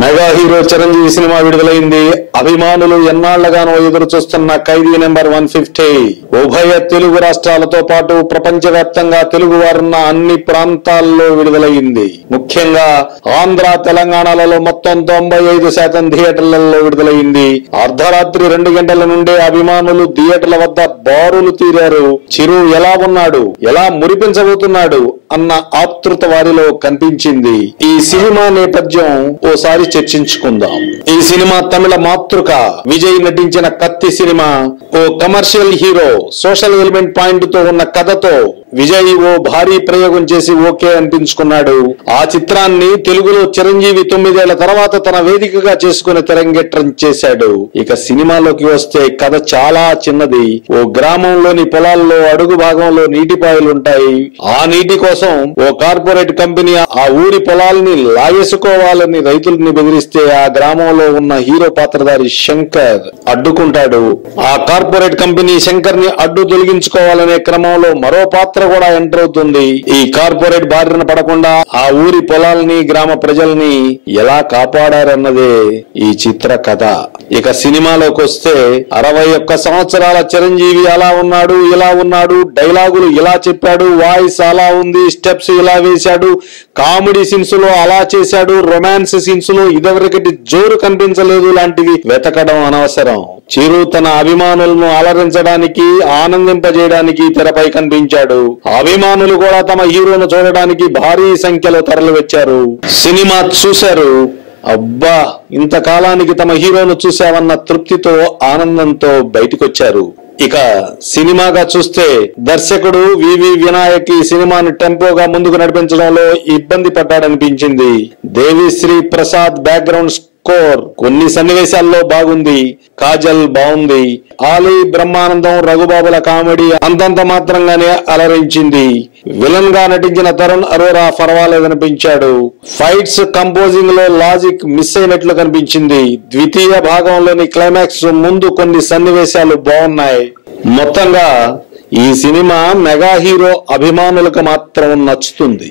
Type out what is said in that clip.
Mega hero Chiranjeevi cinema విడుదలైంది. అభిమానులు ఎన్నాళ్ళగానో ఎదురు చూస్తున్న ఖైదీ నెంబర్ వన్ ఫిఫ్టీ. ఉభయ తెలుగు రాష్ట్రాలతో పాటు ప్రపంచవ్యాప్తంగా తెలుగు వారున్న అన్ని ప్రాంతాల్లో విడుదలైంది. ముఖ్యంగా ఆంధ్ర తెలంగాణలలో మొత్తం తొంభై ఐదు శాతం థియేటర్లలో విడుదలైంది. అర్ధరాత్రి రెండు గంటల నుండే అభిమానులు థియేటర్ల వద్ద బారులు తీరారు. చిరు ఎలా ఉన్నాడు? ఎలా మురిపించబోతున్నాడు? అన్న ఆతృత వారిలో కనిపించింది. ఈ సినిమా నేపథ్యం ఓసారి చర్చించుకుందాం. ఈ సినిమా తమిళ మాతృక విజయ్ నటించిన కత్తి సినిమా ఓ కమర్షియల్ హీరో సోషల్ ఎలిమెంట్ పాయింట్తో ఉన్న కథతో విజయ్ ఓ భారీ ప్రయోగం చేసి ఓకే అనిపించుకున్నాడు ఆ చిత్రాన్ని తెలుగులో చిరంజీవి తొమ్మిదేళ్ళ తర్వాత తన వేదికగా చేసుకుని తెరంగేట్రం చేశాడు. ఇక సినిమాలోకి వస్తే కథ చాలా చిన్నది. ఓ గ్రామంలోని పొలాల్లో అడుగు భాగంలో నీటిపాయలుంటాయి ఆ నీటి కోసం ఓ కార్పొరేట్ కంపెనీ ఆ ఊరి పొలాల్ని లాగేసుకోవాలని రైతుల్ని బెదిరిస్తే ఆ గ్రామంలో ఉన్న హీరో పాత్రధారి శంకర్ అడ్డుకుంటాడు. ఆ కార్పొరేట్ కంపెనీ శంకర్ని అడ్డు తొలగించుకోవాలనే క్రమంలో మరో పాత్ర కూడా ఎంటర్ అవుతుంది. ఈ కార్పొరేట్ బారిన పడకుండా ఆ ఊరి పొలాల్ని గ్రామ ప్రజల్ని ఎలా కాపాడారన్నదే ఈ చిత్ర కథ. ఇక సినిమాలోకి వస్తే అరవై ఒక్క సంవత్సరాల చిరంజీవి అలా ఉన్నాడు ఇలా ఉన్నాడు డైలాగులు ఇలా చెప్పాడు వాయిస్ అలా ఉంది స్టెప్స్ ఇలా వేశాడు కామెడీ సీన్స్లో అలా చేశాడు రొమాన్స్ సీన్స్లో ఇదివరకటి జోరు కనిపించలేదు లాంటివి వెతకడం అనవసరం. చిరు తన ప్రజలను అలరించడానికి ఆనందింపజేయడానికి తెరపై కనిపించాడు. అభిమానులు కూడా తమ హీరోను చూడడానికి భారీ సంఖ్యలో తరలి వచ్చారు సినిమా చూశారు. అబ్బా ఇంతకాలానికి తమ హీరోను చూశామన్న తృప్తితో ఆనందంతో బయటకొచ్చారు. ఇక సినిమాగా చూస్తే దర్శకుడు వివి వినాయక్ ఈ సినిమాను టెంపోగా ముందుకు నడిపించడంలో ఇబ్బంది పడ్డాడనిపించింది. Devi Sri Prasad background score. కొన్ని సన్నివేశాల్లో బాగుంది కాజల్ బాగుంది ఆలీ బ్రహ్మానందం రఘుబాబుల కామెడీ అంతంత మాత్రంగానే అలరించింది. విలన్గా నటించిన తరుణ్ అరోరా పర్వాలేదనిపించాడు ఫైట్స్ కంపోజింగ్లో లాజిక్ మిస్ అయినట్లు కనిపించింది. ద్వితీయ భాగంలోని క్లైమాక్స్ ముందు కొన్ని సన్నివేశాలు బాగున్నాయి మొత్తంగా ఈ సినిమా మెగా హీరో అభిమానులకు మాత్రం నచ్చుతుంది.